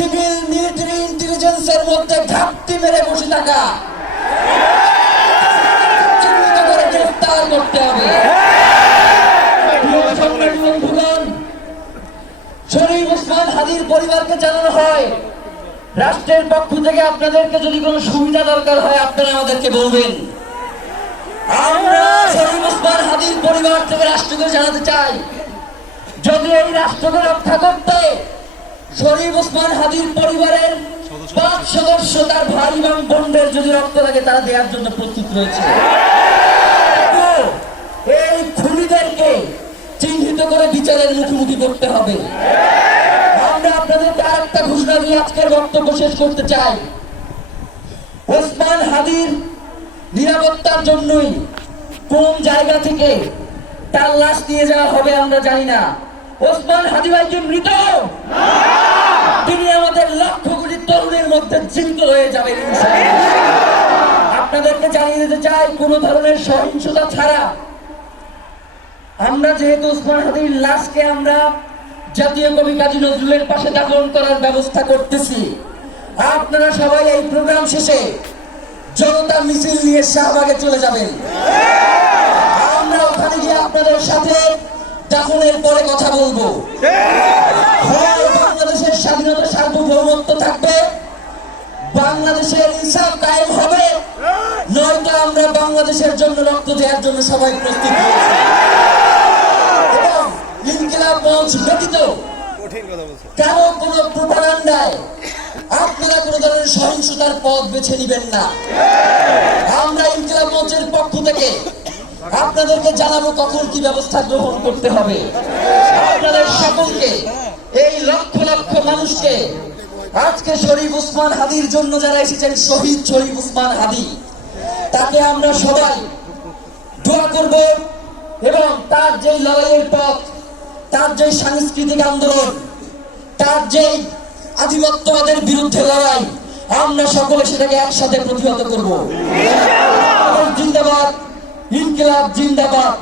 Civil military ইন্টেলিজেন্সের মধ্যে ঘাটতি মেরে বসে থাকা চিহ্নিত করে গ্রেফতার করতে হবে। বন্ধুগণ, শরীফ ওসমান হাদীর পরিবারকে জানানো হয়, রাষ্ট্রের পক্ষ থেকে আপনাদেরকে যদি কোনো সুবিধা দরকার হয় আপনারা আমাদেরকে বলবেন। আমরা শরীফ ওসমান হাদীর পরিবার থেকে রাষ্ট্রকে জানাতে চাই, যদি এই রাষ্ট্রকে রক্ষা করতে শরীফ ওসমান হাদীর পরিবারের 5 সদস্য তার ভাই এবং বোনদের যদি রক্ত লাগে তারা দেওয়ার জন্য প্রস্তুত রয়েছে। এই খুনিদেরকে চিহ্নিত করে বিচারের মুখোমুখি করতে হবে। আমরা আপনাদেরকে আরেকটা ঘোষণা দিয়ে আজকের বক্তব্য শেষ করতে চাই। ওসমান হাদীর নিরাপত্তার জন্যই কোন জায়গা থেকে তার লাশ নিয়ে যাওয়া হবে আমরা জানি না। ওসমান হাদী ভাই কি মৃত? তিনি আমাদের লক্ষ কোটি তরুণের মধ্যে জীবিত হয়ে যাবেন ইনশাআল্লাহ। আপনাদেরকে জানিয়ে দিতে চাই, কোন ধরনের সহিংসতা ছাড়া আমরা যেহেতু ওসমান হাদীর লাশকে আমরা জাতীয় কবি কাজী নজরুলের পাশে দাফন করার ব্যবস্থা করতেছি, আপনারা সবাই এই প্রোগ্রাম শেষে জনতা মিছিল নিয়ে শাহবাগে চলে যাবেন। আমরা ওখানে গিয়ে আপনাদের সাথে দাফনের পরে কথা বলবো। বাংলাদেশের স্বাধীনতা সার্বভৌমত্ব থাকবে, বাংলাদেশের ইনসাফ কায়েম হবে, নয়তো আমরা বাংলাদেশের জন্য রক্ত দেওয়ার জন্য সবাই প্রস্তুত হয়েছি। এবং ইনকিলাব মঞ্চ ব্যতীত কারো কোনো প্রোপাগান্ডায় আপনারা কোনো ধরনের সহিংসতার পথ বেছে নিবেন না। আমরা ইনকিলাব মঞ্চের পক্ষ থেকে আপনাদেরকে জানাবো কখন কি ব্যবস্থা গ্রহণ করতে হবে। আপনাদের সকলকে, এই লক্ষ লক্ষ মানুষকে, আজকে শরীফ ওসমান হাদীর জন্য যারা এসেছেন, শহীদ শরীফ ওসমান হাদী, তাকে আমরা সবাই দোয়া করব এবং তার যে লড়াইয়ের পথ, তার যে সাংস্কৃতিক আন্দোলন, তার যে আধিপত্যবাদের বিরুদ্ধে লড়াই, আমরা সকলে সেটাকে একসাথে প্রতিহত করব। জিন্দাবাদ, ইনকিলাব জিন্দাবাদ।